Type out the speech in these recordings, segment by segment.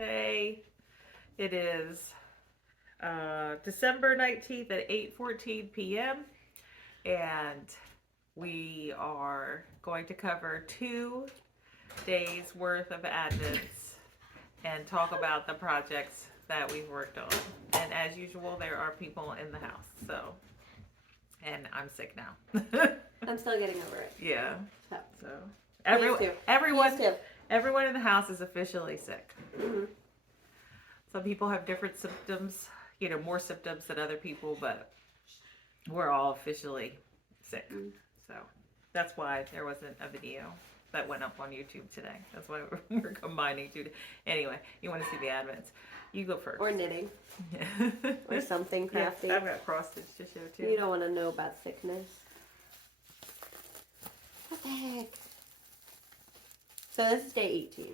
Hey, it is December 19th at 8:14 p.m. and we are going to cover 2 days worth of advents and talk about the projects that we've worked on. And as usual, there are people in the house, so, and I'm sick now. I'm still getting over it. Yeah. So Me too. everyone in the house is officially sick. Mm-hmm. Some people have different symptoms, more symptoms than other people, but we're all officially sick. So that's why there wasn't a video that went up on YouTube today. That's why we're combining 2. Anyway, you want to see the advents? You go first. Or knitting. Or something crafty. Yeah, I've got cross stitch to show too. You don't want to know about sickness. What the heck? So this is day 18,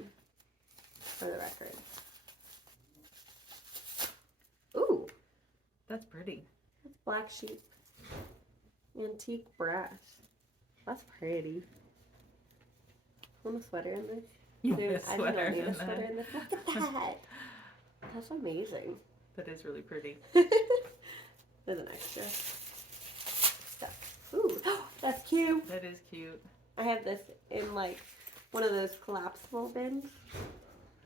for the record. Ooh. That's pretty. That's black sheep. Antique brass. That's pretty. Want a sweater in this? You Dude, want a I sweater don't need in a sweater that? in this. Look at that. That's amazing. That is really pretty. There's an extra stuff. Ooh, that's cute. That is cute. I have this in like one of those collapsible bins.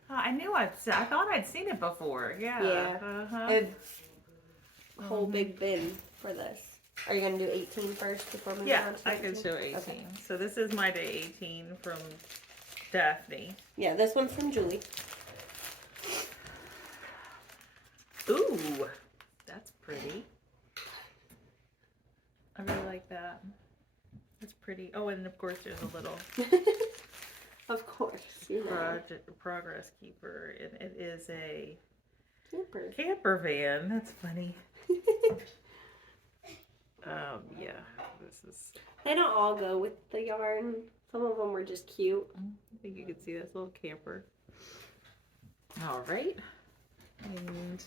Oh, I thought I'd seen it before. Yeah. Yeah. Uh-huh. I have a whole big bin for this. Are you going to do 18 first before we move on to 19? I can show 18. Okay. So this is my day 18 from Daphne. Yeah, this one's from Julie. Ooh, that's pretty. I really like that. That's pretty. Oh, and of course there's a little Of course, you know. progress keeper, and it is a Camper. van. That's funny. Yeah, this is. They don't all go with the yarn. Some of them were just cute. I think you can see this little camper. All right, and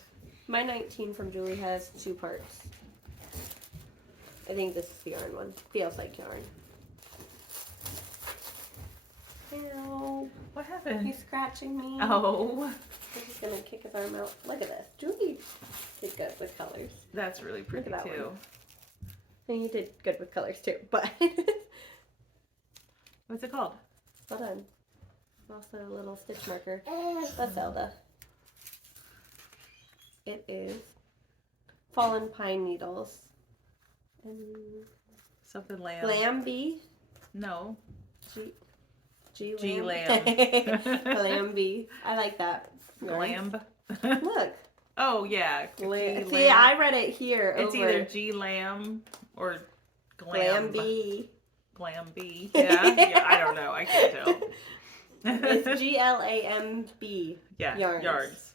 My 19 from Julie has 2 parts. I think this is the yarn one. Feels like yarn. Ew. what happened? He's scratching me. Oh, He's just gonna kick his arm out. Look at this. Julie did good with colors. that's really pretty that too. one. And you did good with colors too, but What's it called? well done. Also a little stitch marker. That's Zelda. It is Fallen Pine Needles. And Something lamb. Lambie. No. G lamb. Lambie. I like that. Lamb. Look. Oh yeah. See, G-lamb. I read it here. It's over either G lamb or glam. Lambie. Glamby. Yeah. I don't know. I can't tell. It's GLAMB. Yeah. Yarns.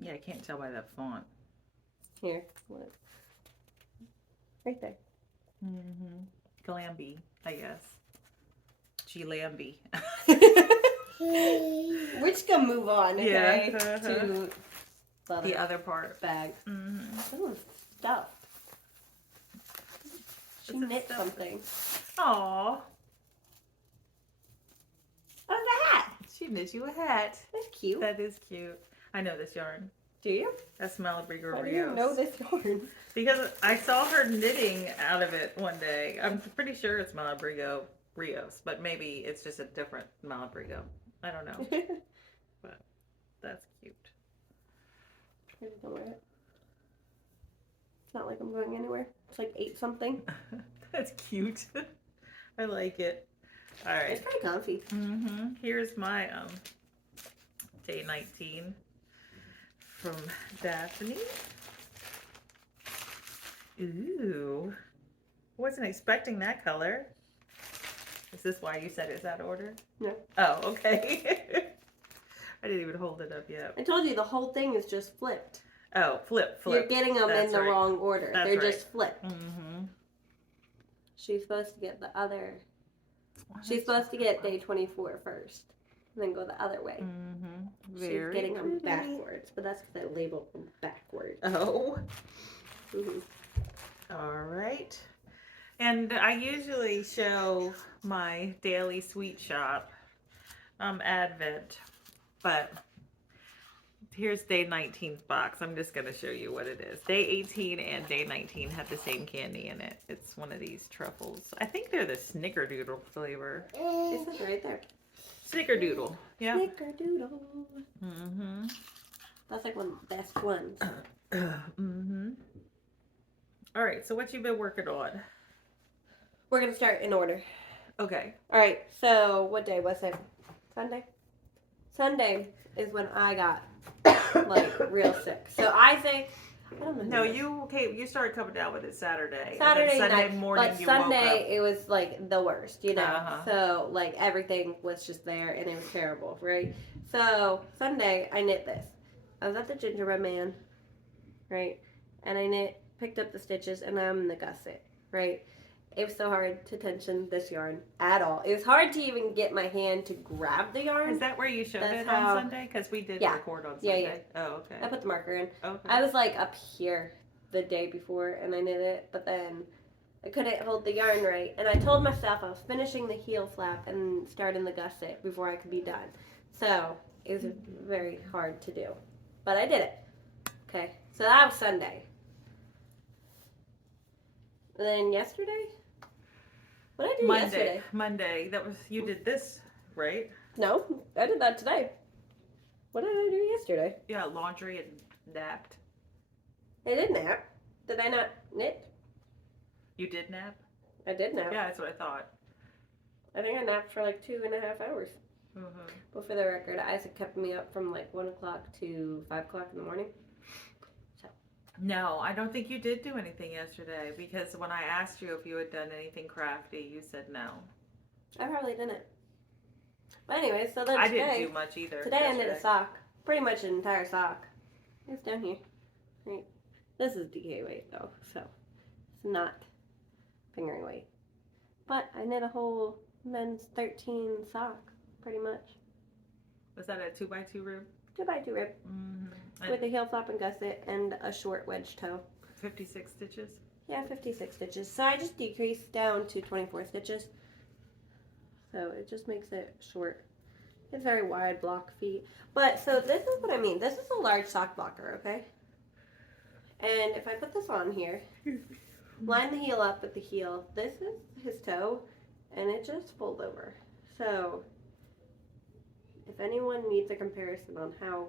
Yeah, I can't tell by that font. Here, look. Right there. Glamby, I guess. G Lamby. We're just gonna move on, okay? Yeah, To the other part. bag. Oh, stuff. She knit something. Aww. Oh, the hat. She knit you a hat. That's cute. That is cute. I know this yarn. Do you? That's Malabrigo How do Rios. you know this yarn? Because I saw her knitting out of it one day. I'm pretty sure it's Malabrigo Rios, but maybe it's just a different Malabrigo. I don't know. But that's cute. I just don't wear it. It's not like I'm going anywhere. It's like 8 something. That's cute. I like it. All right. It's pretty comfy. Here's my day 19 from Daphne. Ooh. Wasn't expecting that color. Is this why you said it's out of order? No. Oh, okay. I didn't even hold it up yet. I told you the whole thing is just flipped. Oh, flip. You're getting them in the wrong order. That's They're right. just flipped. She's supposed to get the other. She's supposed to get day 24 first. And then go the other way. She's getting them backwards. But that's because I labeled them backwards. Oh. All right. And I usually show my daily sweet shop Advent, but here's day 19's box. I'm just going to show you what it is. Day 18 and day 19 have the same candy in it. It's one of these truffles. I think they're the snickerdoodle flavor. It says right there. Snickerdoodle. Yeah. Snickerdoodle. Mm-hmm. That's like one of the best ones. Mm-hmm. All right, so what you been working on? We're going to start in order. Okay. All right, so what day was it? Sunday? Sunday is when I got like real sick. So Isaac, I don't know. No, you started coming down with it Saturday. Saturday and then Sunday night, morning but you woke Sunday up. it was like the worst, you know. Uh-huh. So like everything was just there and it was terrible, right? So Sunday I knit this. I was at the gingerbread man, right? And I picked up the stitches and I'm in the gusset, right? It was so hard to tension this yarn at all. It was hard to even get my hand to grab the yarn. Is that where you showed That's it how- on Sunday? Because we did Yeah. record on Sunday. Yeah. Oh, okay. I put the marker in. Okay. I was like up here the day before and I knit it, but then I couldn't hold the yarn right. And I told myself I was finishing the heel flap and starting the gusset before I could be done. So it was very hard to do. But I did it. Okay, so that was Sunday. And then yesterday? What did I do yesterday? Monday. That was you did this, right? No, I did that today. What did I do yesterday? Yeah, laundry and napped. I did nap. Did I not knit? You did nap? I did nap. Yeah, that's what I thought. I think I napped for like 2.5 hours. Mm-hmm. But for the record, Isaac kept me up from like 1 o'clock to 5 o'clock in the morning. No, I don't think you did do anything yesterday because when I asked you if you had done anything crafty, you said no. I probably didn't. But anyway, so then I today, didn't do much either. today I knit yesterday. a sock. Pretty much an entire sock. It's down here. Right. This is DK weight though, so it's not fingering weight. But I knit a whole men's 13 sock, pretty much. Was that a 2x2 rib? 2x2 rib. Mm-hmm. With a heel flap and gusset and a short wedge toe. 56 stitches? Yeah, 56 stitches. So I just decreased down to 24 stitches. So it just makes it short. It's very wide block feet. But so this is what I mean. This is a large sock blocker, okay? And if I put this on here, line the heel up with the heel. This is his toe, and it just folds over. So if anyone needs a comparison on how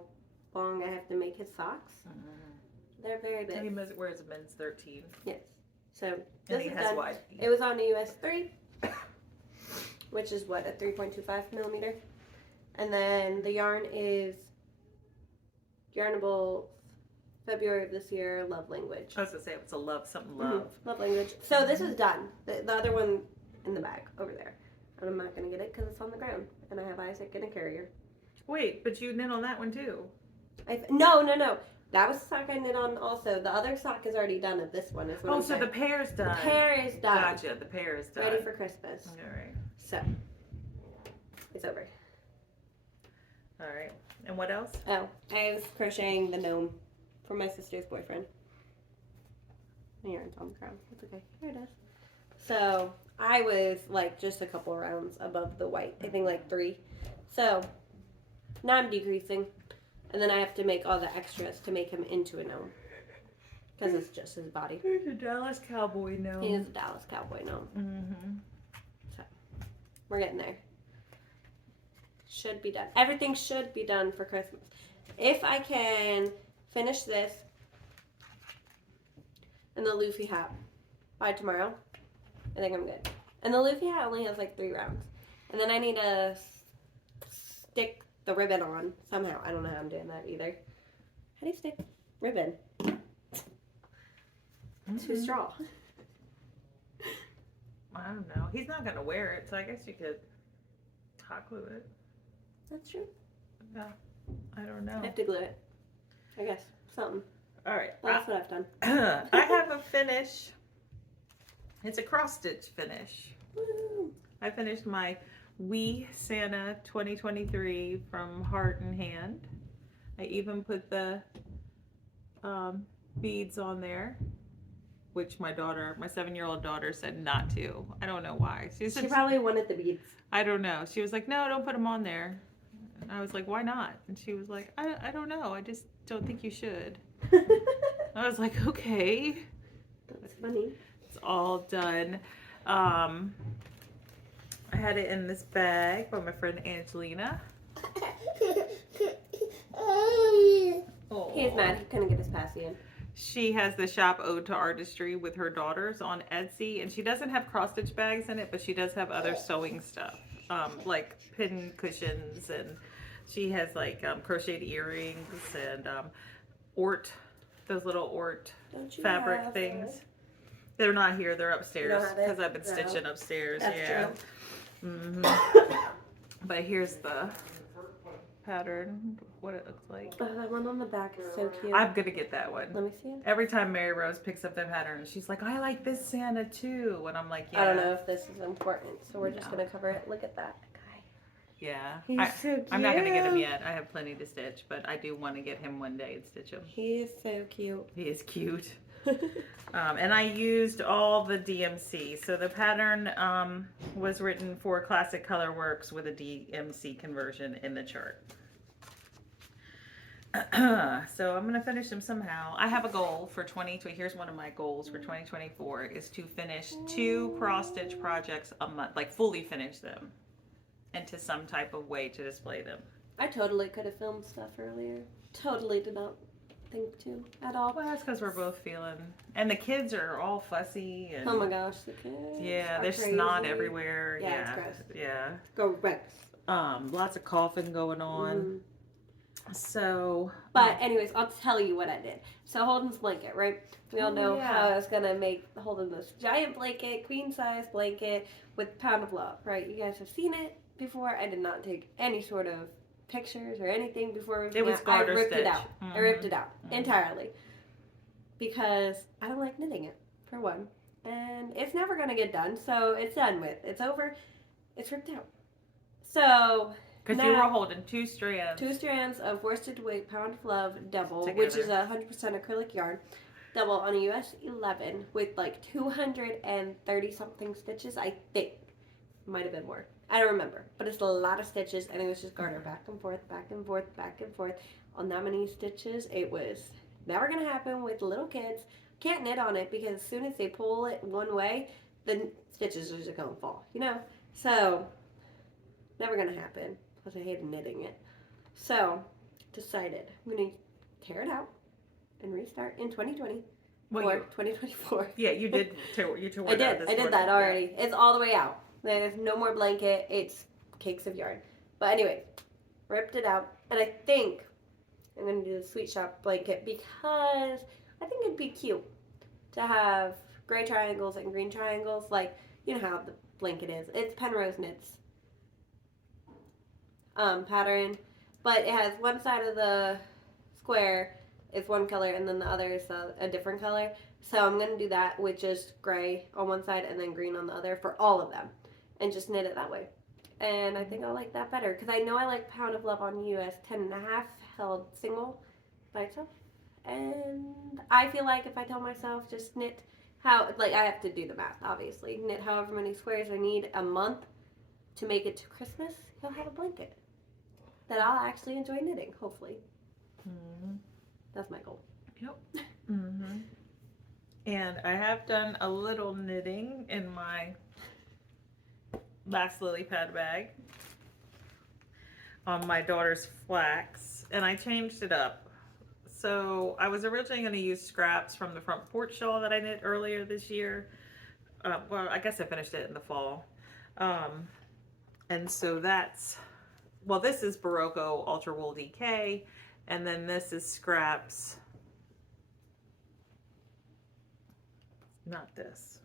long I have to make his socks, they're very big. And he wears a men's 13. Yes. So And this he is has done. wide feet. It was on the US 3, which is what, a 3.25 millimeter. And then the yarn is Yarnable February of this year, Love Language. I was going to say it was a love, something love. Love Language. So this is done. The other one in the bag over there. And I'm not going to get it because it's on the ground. And I have Isaac in a carrier. Wait, but you knit on that one too. No. That was the sock I knit on also. The other sock is already done of this one. Is what Oh, I'm so saying. the pair's done. The pair is done. Gotcha, the pair is done. Ready for Christmas. All right. So, it's over. All right. And what else? Oh, I was crocheting the gnome for my sister's boyfriend. The yarn's on the ground. It's okay. Here it is. So, I was like just a couple rounds above the white. I think like 3. So, now I'm decreasing. And then I have to make all the extras to make him into a gnome. Because it's just his body. He's a Dallas cowboy gnome. He is a Dallas cowboy gnome. Mm-hmm. So, we're getting there. Should be done. Everything should be done for Christmas. If I can finish this and the Luffy hat by tomorrow, I think I'm good. And the Luffy hat only has like 3 rounds. And then I need to stick the ribbon on somehow. I don't know how I'm doing that either. How do you stick ribbon to straw? I don't know. He's not going to wear it, so I guess you could hot glue it. That's true. Yeah. I don't know. I have to glue it. I guess. Something. All right. Well, that's what I've done. I have a finish. It's a cross stitch finish. Woo. I finished my Wee Santa 2023 from Heart and Hand. I even put the beads on there. which my 7-year-old daughter said not to. I don't know why. She probably wanted the beads. I don't know. She was like, no, don't put them on there. And I was like, why not? And she was like, I don't know. I just don't think you should. I was like, okay. That's funny. It's all done. I had it in this bag by my friend Angelina. He's mad. He couldn't get his passy in. She has the shop Ode to Artistry with her daughters on Etsy, and she doesn't have cross stitch bags in it, but she does have other sewing stuff, like pin cushions, and she has like crocheted earrings and those little fabric things. They're not here; they're upstairs because I've been stitching upstairs. That's true. But here's the pattern, what it looks like. Oh, that one on the back is so cute. I'm gonna get that one. Let me see it. Every time Mary Rose picks up the pattern, she's like, I like this Santa too. And I'm like, yeah. I don't know if this is important, so we're just gonna cover it. Look at that guy. Yeah. He's so cute. I'm not gonna get him yet. I have plenty to stitch, but I do want to get him one day and stitch him. He is so cute. He is cute. And I used all the DMC. So the pattern was written for Classic Colorworks with a DMC conversion in the chart. So I'm going to finish them somehow. I have a goal for here's one of my goals for 2024 is to finish 2 cross stitch projects a month, like fully finish them into some type of way to display them. I totally could have filmed stuff earlier. Totally did not think to at all. Well, that's because we're both feeling, and the kids are all fussy. And, oh my gosh, the kids. Yeah, there's crazy. snot everywhere. Yeah, Yeah, it's gross. Yeah. Go Rex. Lots of coughing going on. So. But anyways, I'll tell you what I did. So Holden's blanket, right? We all know how I was gonna make Holden this giant blanket, queen size blanket with Pound of Love, right? You guys have seen it before. I did not take any sort of pictures or anything before we it was garter I ripped stitch. it out. I ripped it out entirely because I don't like knitting it, for one, and it's never gonna get done. So it's done with. It's over. It's ripped out. So because you were holding 2 strands. 2 strands of worsted weight Pound of Love double, together, which is 100% acrylic yarn, double on a US 11 with like 230 something stitches. I think might have been more. I don't remember, but it's a lot of stitches, and it was just garter back and forth, back and forth, back and forth on that many stitches. It was never gonna happen with little kids. Can't knit on it because as soon as they pull it one way, the stitches are just gonna fall, you know. So never gonna happen. Plus, I hated knitting it. So decided I'm gonna tear it out and restart in 2020 or 2024. Yeah, you did. You tore I did that already. Yeah. It's all the way out. There's no more blanket. It's cakes of yarn. But anyway, ripped it out. And I think I'm going to do the Sweet Shop blanket because I think it'd be cute to have gray triangles and green triangles. Like, you know how the blanket is. It's Penrose Knits pattern. But it has one side of the square is one color and then the other is a different color. So I'm going to do that with just gray on one side and then green on the other for all of them. And just knit it that way. And I think I'll like that better. Because I know I like Pound of Love on US 10.5 held single by itself. And I feel like if I tell myself just knit I have to do the math, obviously. Knit however many squares I need a month to make it to Christmas, he'll have a blanket that I'll actually enjoy knitting, hopefully. Mm-hmm. That's my goal. Yep. Mm-hmm. And I have done a little knitting in my last lily pad bag on my daughter's flax, and I changed it up. So I was originally going to use scraps from the front porch shawl that I knit earlier this year. Well, I guess I finished it in the fall. And so this is Barocco Ultra Wool DK, and then this is scraps. Not this.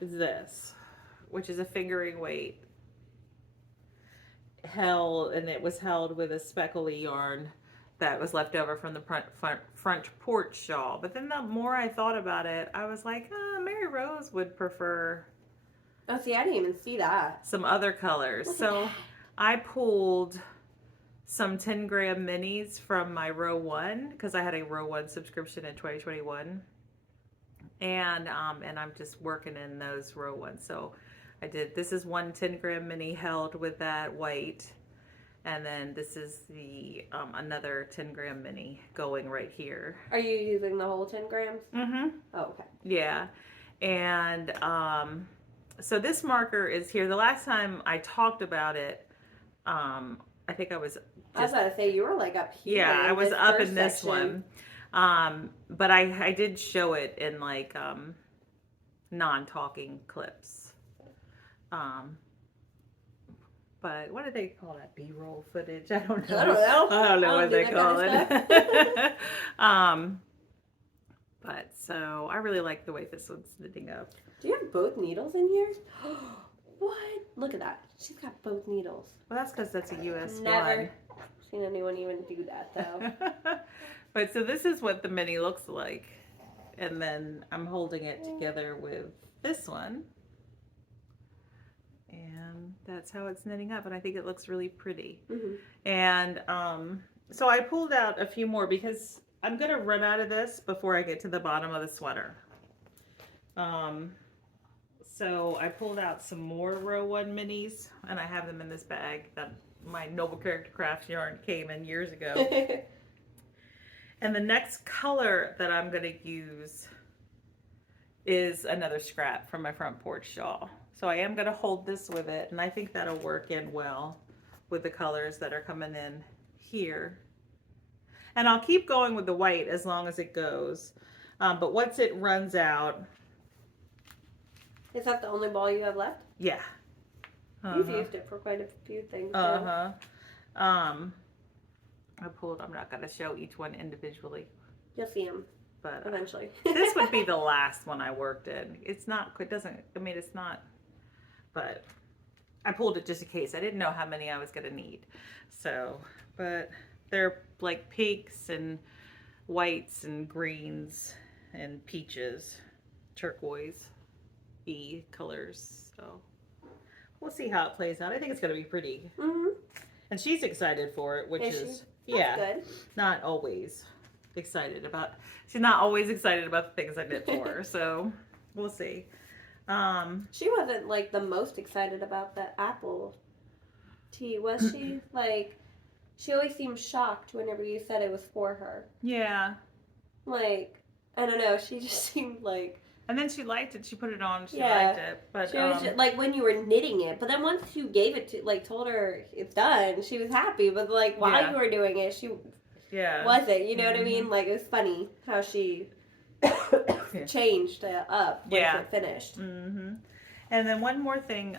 This, which is a fingering weight, it was held with a speckly yarn that was left over from the front porch shawl. But then the more I thought about it, I was like, Mary Rose would prefer. Oh, see, I didn't even see that. Some other colors. So I pulled some 10 gram minis from my row 1 because I had a row 1 subscription in 2021. and I'm just working in those row ones. So I did, this is one 10-gram mini held with that white, and then this is the another 10-gram mini going right here. Are you using the whole 10 grams? Mm-hmm. Oh, okay. Yeah. And so this marker is here. The last time I talked about it, I think I was I was about to say, you were like up here. yeah, I was up in this section. one. But I did show it in like non-talking clips. But what do they call that? B-roll footage? I don't know. I don't know what they call it. But so I really like the way this one's knitting up. Do you have both needles in here? What? Look at that. She's got both needles. Well, that's because that's a US Never seen anyone even do that though. But so this is what the mini looks like. And then I'm holding it together with this one. And that's how it's knitting up. And I think it looks really pretty. Mm-hmm. And so I pulled out a few more because I'm going to run out of this before I get to the bottom of the sweater. So I pulled out some more row 1 minis, and I have them in this bag that my Noble Character Crafts yarn came in years ago. And the next color that I'm going to use is another scrap from my front porch shawl. So I am going to hold this with it, and I think that'll work in well with the colors that are coming in here. And I'll keep going with the white as long as it goes. But once it runs out... Is that the only ball you have left? Yeah. You've used it for quite a few things. I pulled, I'm not going to show each one individually. You'll see them. But eventually. This would be the last one I worked in. It's not, it doesn't, I mean, it's not, but I pulled it just in case. I didn't know how many I was going to need. So, but they're like pinks and whites and greens and peaches, turquoise colors. So we'll see how it plays out. I think it's going to be pretty. Mm-hmm. And she's excited for it, which is yeah, good. Not always excited about. She's not always excited about the things I knit for her. So we'll see. She wasn't like the most excited about the apple tea, was she? Like, she always seemed shocked whenever you said it was for her. Yeah. Like, I don't know. She just seemed like. And then she liked it. She put it on. She liked it. But she was just, like when you were knitting it. But then once you gave it to, like, told her it's done, she was happy. But like while you were doing it, she wasn't. You know what I mean? Like, it was funny how she changed up once it finished. Mm-hmm. And then one more thing.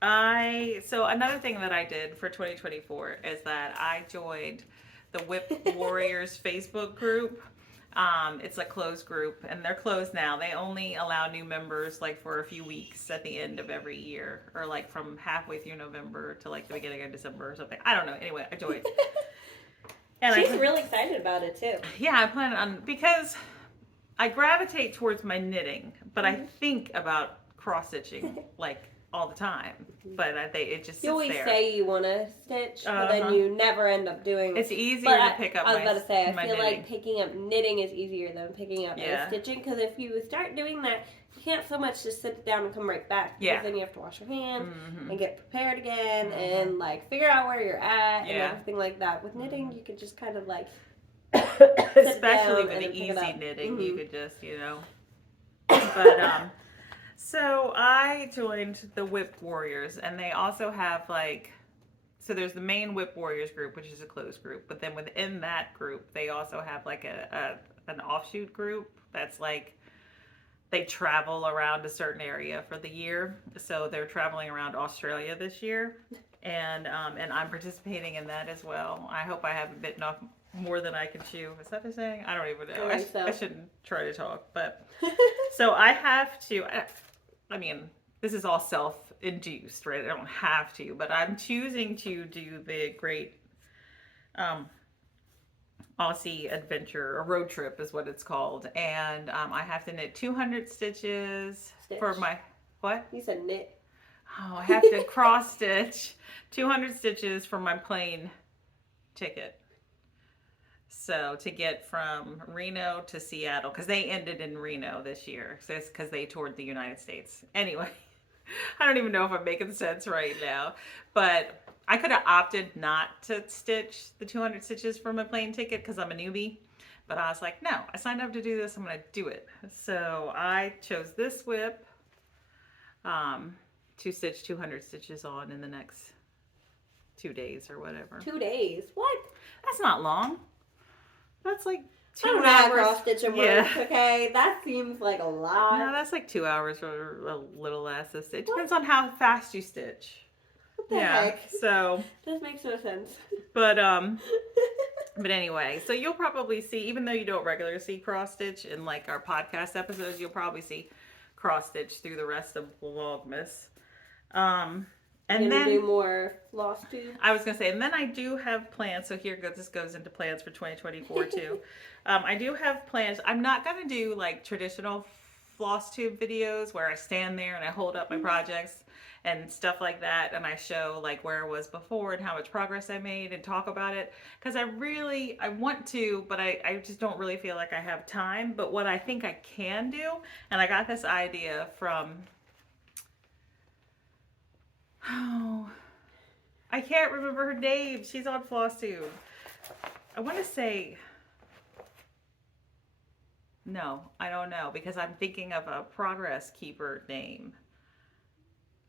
So another thing that I did for 2024 is that I joined the Whip Warriors Facebook group. It's a closed group, and they're closed now. They only allow new members like for a few weeks at the end of every year, or like from halfway through November to like the beginning of December or something. I don't know. Anyway, I joined. And she's really excited about it too. Yeah, I plan on, because I gravitate towards my knitting, but I think about cross stitching like all the time. But it just sits there. You always say you want to stitch, but then you never end up doing it. It's easier to pick up. I was about to say, I feel knitting. like picking up knitting is easier than picking up stitching, because if you start doing that, you can't so much just sit down and come right back. Because then you have to wash your hands and get prepared again and like figure out where you're at and everything like that. With knitting, you could just kind of like especially with the easy knitting, you could just, but so I joined the Whip Warriors, and they also have like, so there's the main Whip Warriors group, which is a closed group, but then within that group, they also have like an offshoot group that's like, they travel around a certain area for the year. So they're traveling around Australia this year, and I'm participating in that as well. I hope I haven't bitten off more than I can chew. Is that the saying? I don't even know. I shouldn't try to talk, but so I have to. I mean, this is all self-induced, right? I don't have to, but I'm choosing to do the great Aussie adventure, a road trip is what it's called. And I have to knit 200 stitches for my, what? You said knit. Oh, I have to cross stitch 200 stitches for my plane ticket So to get from Reno to Seattle, because they ended in Reno this year, so it's because they toured the United States. Anyway, I don't even know if I'm making sense right now, but I could have opted not to stitch the 200 stitches for my plane ticket because I'm a newbie. But I was like, no, I signed up to do this. I'm going to do it. So I chose this whip to stitch 200 stitches on in the next 2 days or whatever. 2 days? What? That's not long. That's like 2 I'm hours. not cross stitching work, okay? That seems like a lot. No, that's like 2 hours or a little less. It depends on how fast you stitch. What the heck? So This makes no sense. But anyway, so you'll probably see, even though you don't regularly see cross stitch in like our podcast episodes, you'll probably see cross stitch through the rest of Vlogmas. And then do more floss tube. I was gonna say, and then I do have plans. So this goes into plans for 2024 too. I do have plans. I'm not gonna do like traditional floss tube videos where I stand there and I hold up my projects and stuff like that, and I show like where I was before and how much progress I made and talk about it, because I want to, but I just don't really feel like I have time. But what I think I can do, and I got this idea from, oh, I can't remember her name. She's on FlossTube. I want to say, no, I don't know, because I'm thinking of a progress keeper name.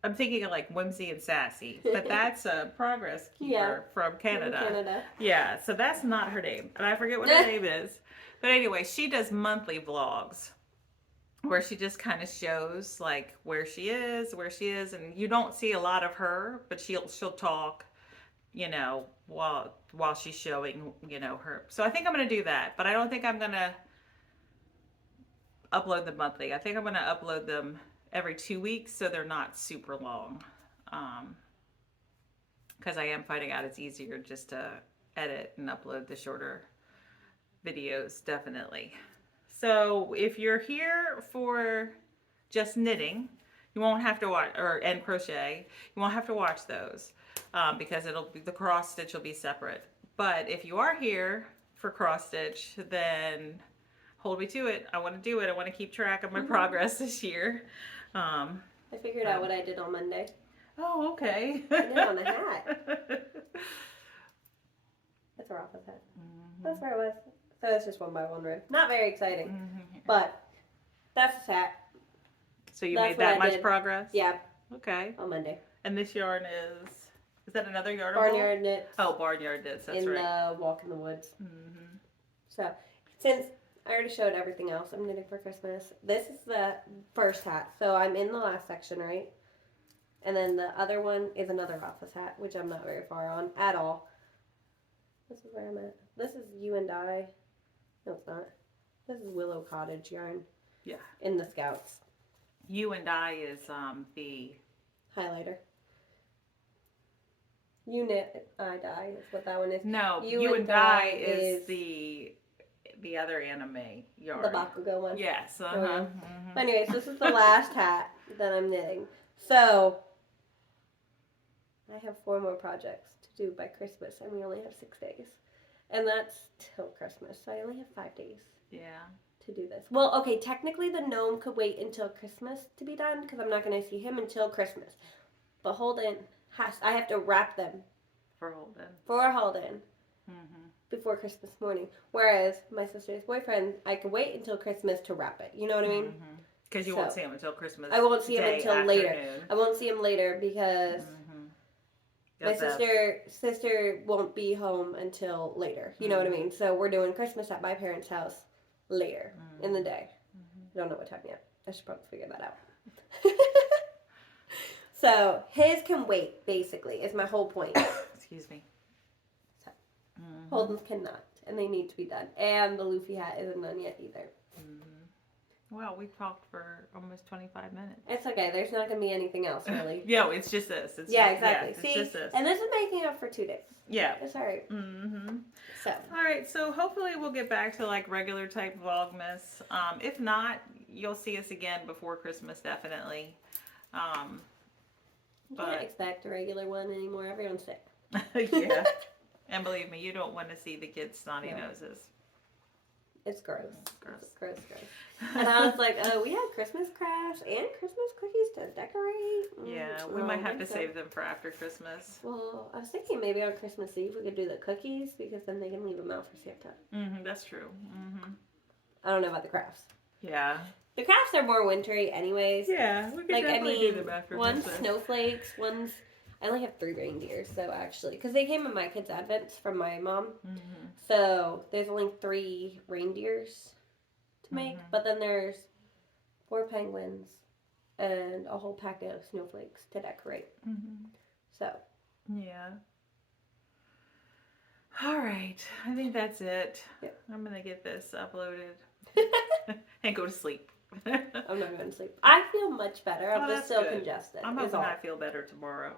I'm thinking of like Whimsy and Sassy, but that's a progress keeper from Canada. Yeah, so that's not her name, and I forget what her name is. But anyway, she does monthly vlogs where she just kind of shows like where she is, and you don't see a lot of her, but she'll talk, while she's showing, her. So I think I'm gonna do that, but I don't think I'm gonna upload them monthly. I think I'm gonna upload them every 2 weeks, so they're not super long, because I am finding out it's easier just to edit and upload the shorter videos, definitely. So if you're here for just knitting, you won't have to watch, and crochet, you won't have to watch those, because the cross stitch will be separate. But if you are here for cross stitch, then hold me to it. I want to do it. I want to keep track of my progress this year. I figured out what I did on Monday. Oh, okay. I did on the hat. That's a Rafa's hat. That's where it was. So it's just 1 by 1 rib. Not very exciting, but that's the hat. So you made that much progress? Yeah. Okay. On Monday. And this yarn is that another yarn? Barnyard Knits. Oh, Barnyard Knits, that's right. In the Walk in the Woods. So, since I already showed everything else I'm knitting for Christmas, this is the first hat. So I'm in the last section, right? And then the other one is another Rafa's hat, which I'm not very far on at all. This is where I'm at. This is You and I. No, it's not. This is Willow Cottage yarn. Yeah. In the Scouts. You and I is the highlighter. You Knit, I Die is what that one is. No, You and I is the other anime yarn. The Bakugo one. Yes. But anyways, this is the last hat that I'm knitting. So I have 4 more projects to do by Christmas, and we only have 6 days. And that's till Christmas, so I only have 5 days. Yeah. To do this. Well, okay, technically the gnome could wait until Christmas to be done, because I'm not going to see him until Christmas. But Holden I have to wrap them. For Holden. For Holden. Before Christmas morning. Whereas my sister's boyfriend, I could wait until Christmas to wrap it. You know what I mean? Because you won't see him until Christmas. I won't see him until afternoon. later. I won't see him later because my sister won't be home until later. You know what I mean? So we're doing Christmas at my parents' house later in the day. I don't know what time yet. I should probably figure that out. So his can wait, basically, is my whole point. Excuse me. So, Holden's cannot, and they need to be done. And the Luffy hat isn't done yet either. Well, we've talked for almost 25 minutes. It's okay. There's not going to be anything else, really. No, it's just this. Exactly. Yeah, See, it's just this. And this is making up for 2 days. Yeah. It's all right. So. All right, so hopefully we'll get back to like regular type Vlogmas. If not, you'll see us again before Christmas, definitely. You can't expect a regular one anymore. Everyone's sick. Yeah. And believe me, you don't want to see the kids' snotty noses. It's gross. Gross. It's gross. And I was like, we have Christmas crafts and Christmas cookies to decorate. Yeah, we might have to save them for after Christmas. Well, I was thinking maybe on Christmas Eve we could do the cookies because then they can leave them out for Santa. That's true. I don't know about the crafts. Yeah. The crafts are more wintry anyways. Yeah, we could definitely do them after one's Christmas. snowflakes, one's... I only have 3 reindeers, so actually... Because they came in my kids' advents from my mom. So there's only 3 reindeers to make. But then there's 4 penguins and a whole pack of snowflakes to decorate. So... Yeah. All right. I think that's it. Yep. I'm going to get this uploaded and go to sleep. I'm not going to sleep. I feel much better. I'm just still congested. I'm hoping I feel better tomorrow.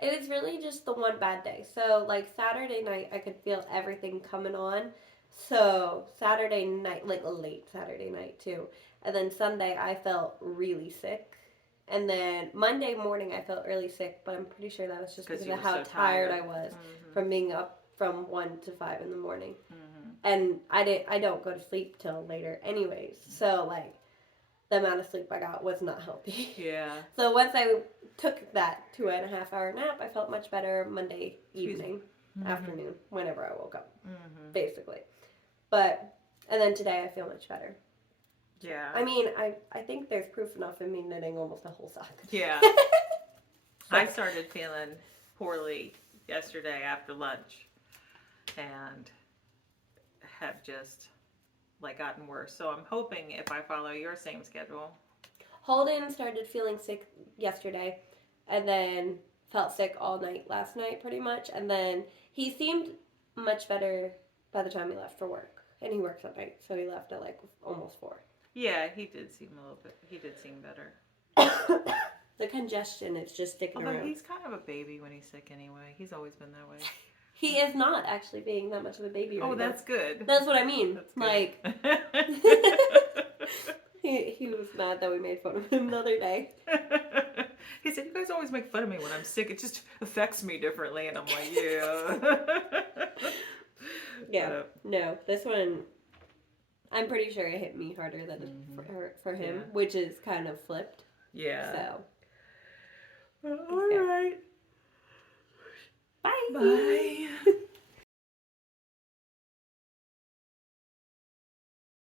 It is really just the one bad day. So, like, Saturday night, I could feel everything coming on. So, Saturday night, like, late Saturday night, too. And then Sunday, I felt really sick. And then Monday morning, I felt really sick. But I'm pretty sure that was just because of how tired I was from being up from 1 to 5 in the morning. And I don't go to sleep till later anyways. So, like, the amount of sleep I got was not healthy. Yeah. So once I took that 2.5-hour nap, I felt much better Monday evening, afternoon, whenever I woke up, basically. But, and then today I feel much better. Yeah. I mean, I think there's proof enough in me knitting almost a whole sock. Yeah. I started feeling poorly yesterday after lunch and have just... like gotten worse. So I'm hoping if I follow your same schedule. Holden started feeling sick yesterday and then felt sick all night last night pretty much. And then he seemed much better by the time he left for work. And he works at night, so he left at like almost 4. Yeah, he did seem better. The congestion is just sticking Although around. he's kind of a baby when he's sick anay. He's always been that way. He is not actually being that much of a baby right now. Oh, that's good. That's what I mean. That's good. Like, he was mad that we made fun of him the other day. He said, you guys always make fun of me when I'm sick. It just affects me differently. And I'm like, yeah. Yeah. No, this one, I'm pretty sure it hit me harder than for him, which is kind of flipped. Yeah. So. All right. Bye. Bye.